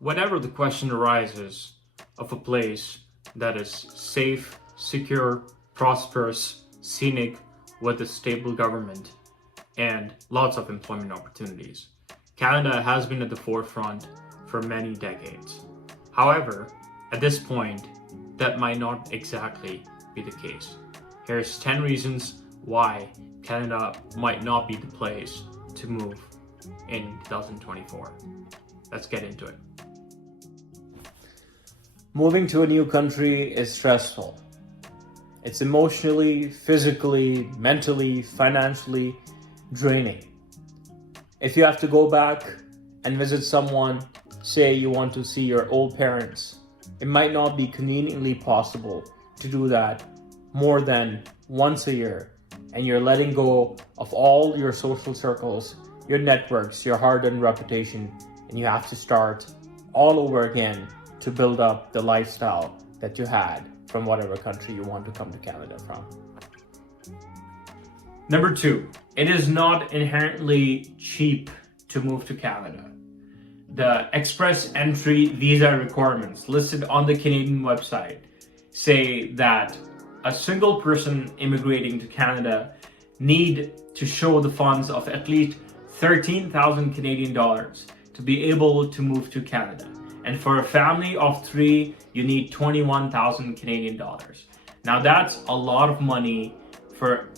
Whenever the question arises of a place that is safe, secure, prosperous, scenic, with a stable government and lots of employment opportunities, Canada has been at the forefront for many decades. However, at this point, that might not exactly be the case. Here's 10 reasons why Canada might not be the place to move in 2024. Let's get into it. Moving to a new country is stressful. It's emotionally, physically, mentally, financially draining. If you have to go back and visit someone, say you want to see your old parents, it might not be conveniently possible to do that more than once a year, and you're letting go of all your social circles, your networks, your hard-earned reputation, and you have to start all over again to build up the lifestyle that you had from whatever country you want to come to Canada from. Number 2, it is not inherently cheap to move to Canada. The express entry visa requirements listed on the Canadian website say that a single person immigrating to Canada need to show the funds of at least 13,000 Canadian dollars to be able to move to Canada. And for a family of 3, you need 21,000 Canadian dollars. Now that's a lot of money for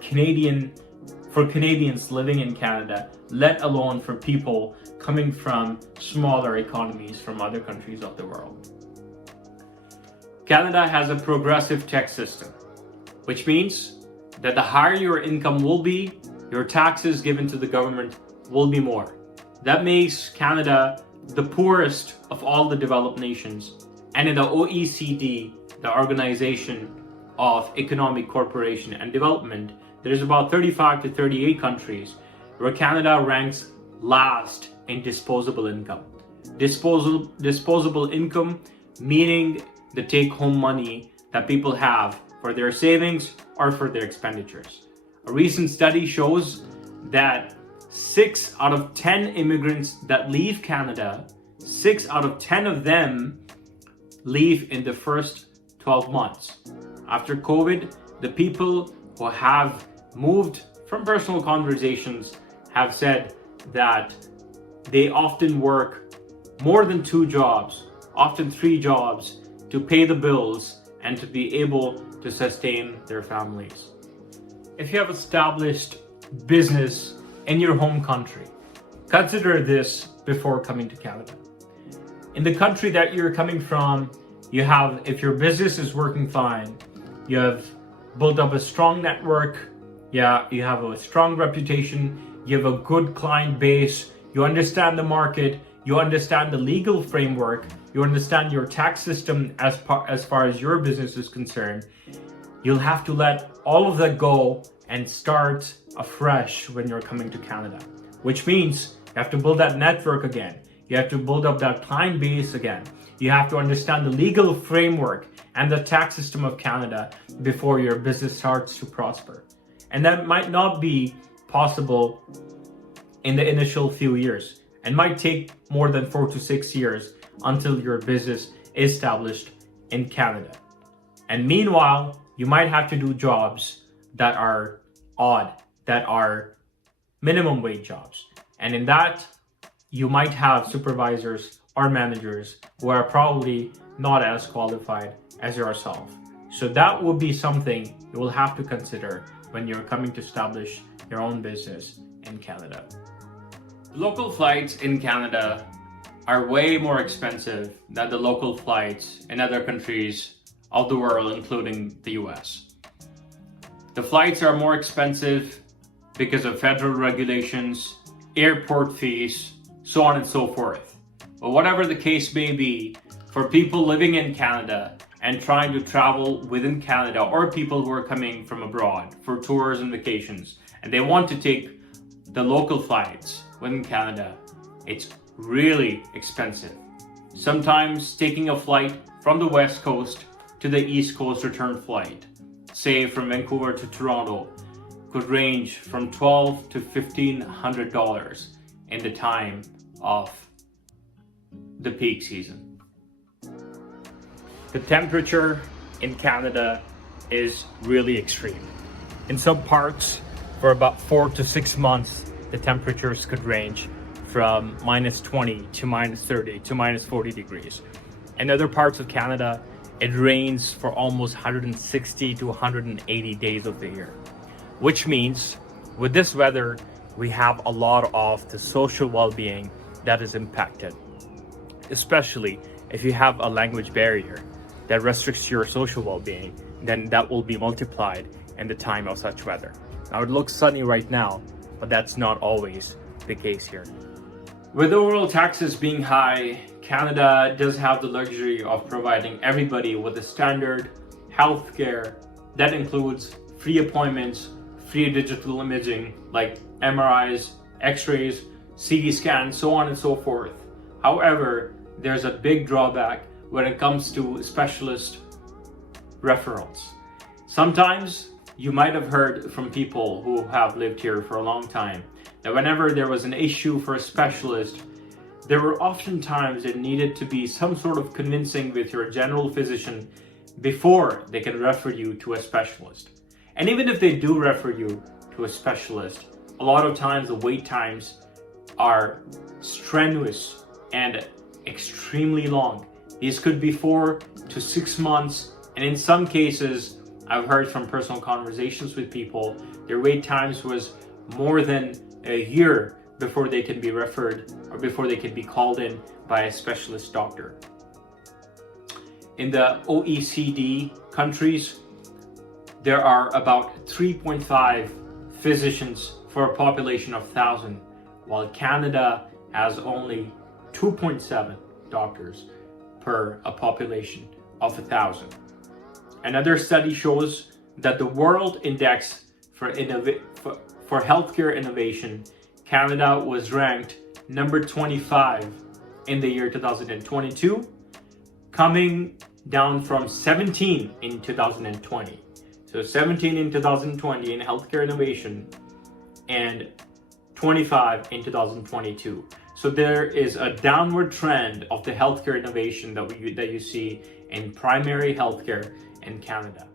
Canadians living in Canada, let alone for people coming from smaller economies from other countries of the world. Canada has a progressive tax system, which means that the higher your income will be, your taxes given to the government will be more. That makes Canada the poorest of all the developed nations, and in the OECD, the Organization of Economic Cooperation and Development, there's about 35 to 38 countries where Canada ranks last in disposable income. Disposable income meaning the take-home money that people have for their savings or for their expenditures. A recent study shows that 6 out of 10 immigrants that leave Canada, 6 out of 10 of them leave in the first 12 months. After COVID, the people who have moved, from personal conversations, have said that they often work more than 2 jobs, often 3 jobs, to pay the bills and to be able to sustain their families. If you have established business in your home country, consider this before coming to Canada. In the country that you're coming from, if your business is working fine, you have built up a strong network, you have a strong reputation, you have a good client base, you understand the market, you understand the legal framework, you understand your tax system as far as your business is concerned, you'll have to let all of that go and start afresh when you're coming to Canada, which means you have to build that network again. You have to build up that client base again. You have to understand the legal framework and the tax system of Canada before your business starts to prosper. And that might not be possible in the initial few years, and might take more than 4 to 6 years until your business is established in Canada. And meanwhile, you might have to do jobs that are odd, that are minimum wage jobs. And in that, you might have supervisors or managers who are probably not as qualified as yourself. So that will be something you will have to consider when you're coming to establish your own business in Canada. Local flights in Canada are way more expensive than the local flights in other countries of the world, including the US. The flights are more expensive because of federal regulations, airport fees, so on and so forth. But whatever the case may be, for people living in Canada and trying to travel within Canada, or people who are coming from abroad for tours and vacations, and they want to take the local flights within Canada, it's really expensive. Sometimes taking a flight from the West Coast to the East Coast return flight, say from Vancouver to Toronto, could range from $1,200 to $1,500 in the time of the peak season. The temperature in Canada is really extreme. In some parts, for about 4 to 6 months, the temperatures could range from -20 to -30 to -40 degrees. In other parts of Canada, it rains for almost 160 to 180 days of the year. Which means with this weather, we have a lot of the social well-being that is impacted, especially if you have a language barrier that restricts your social well-being, then that will be multiplied in the time of such weather. Now it looks sunny right now, but that's not always the case here. With overall taxes being high, Canada does have the luxury of providing everybody with a standard health care that includes free appointments, free digital imaging like MRIs, X-rays, CT scans, so on and so forth. However, there's a big drawback when it comes to specialist referrals. Sometimes you might have heard from people who have lived here for a long time that whenever there was an issue for a specialist, there were often times there needed to be some sort of convincing with your general physician before they can refer you to a specialist. And even if they do refer you to a specialist, a lot of times the wait times are strenuous and extremely long. These could be 4 to 6 months, and in some cases, I've heard from personal conversations with people, their wait times was more than a year before they can be referred or before they can be called in by a specialist doctor. In the OECD countries, there are about 3.5 physicians for a population of 1,000, while Canada has only 2.7 doctors per a population of 1,000. Another study shows that the World Index for Healthcare Innovation, Canada was ranked number 25 in the year 2022, coming down from 17 in 2020. So 17 in 2020 in healthcare innovation and 25 in 2022. So there is a downward trend of the healthcare innovation that you see in primary healthcare in Canada.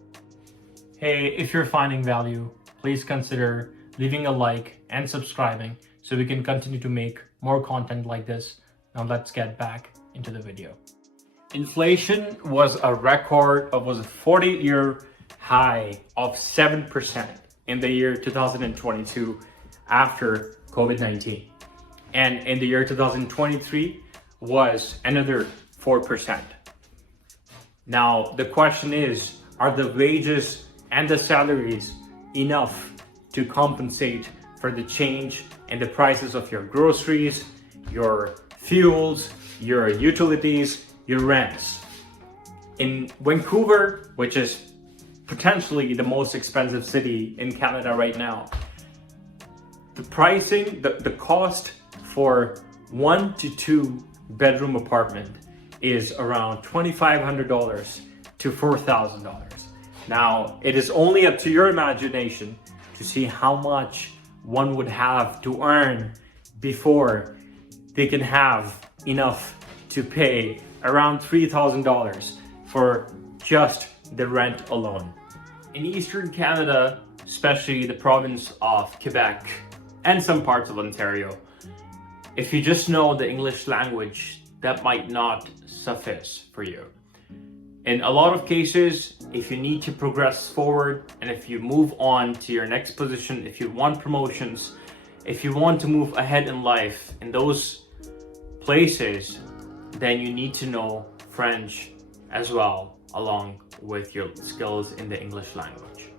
Hey, if you're finding value, please consider leaving a like and subscribing so we can continue to make more content like this. Now let's get back into the video. Inflation was a 40-year high of 7% in the year 2022 after COVID-19. And in the year 2023 was another 4%. Now, the question is, are the wages and the salaries enough to compensate for the change in the prices of your groceries, your fuels, your utilities, your rents? In Vancouver, which is potentially the most expensive city in Canada right now, the pricing, the cost for 1 to 2 bedroom apartment is around $2,500 to $4,000. Now, it is only up to your imagination to see how much one would have to earn before they can have enough to pay around $3,000 for just the rent alone. In Eastern Canada, especially the province of Quebec and some parts of Ontario, if you just know the English language, that might not suffice for you. In a lot of cases, if you need to progress forward and if you move on to your next position, if you want promotions, if you want to move ahead in life in those places, then you need to know French as well, along with your skills in the English language.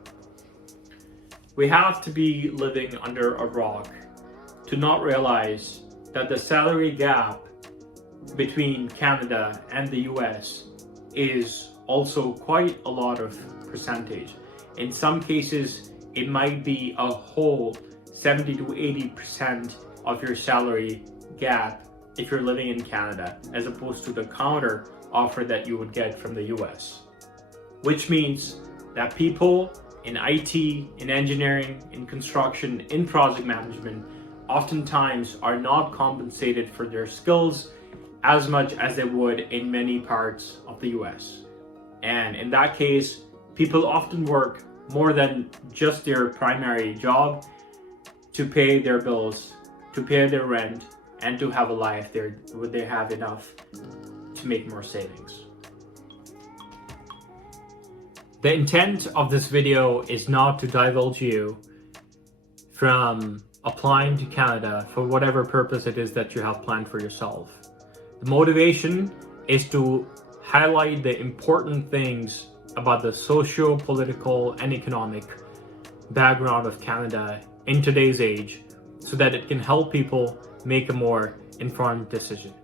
We have to be living under a rock to not realize that the salary gap between Canada and the US is also quite a lot of percentage. In some cases, it might be a whole 70 to 80% of your salary gap if you're living in Canada, as opposed to the counter offer that you would get from the US. Which means that people in IT, in engineering, in construction, in project management, oftentimes are not compensated for their skills as much as they would in many parts of the US. And in that case, people often work more than just their primary job to pay their bills, to pay their rent, and to have a life where they have enough to make more savings. The intent of this video is not to divulge you from applying to Canada for whatever purpose it is that you have planned for yourself. The motivation is to highlight the important things about the socio-political and economic background of Canada in today's age, so that it can help people make a more informed decision.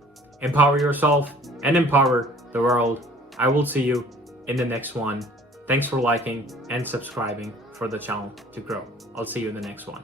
Empower yourself and empower the world. I will see you in the next one. Thanks for liking and subscribing for the channel to grow. I'll see you in the next one.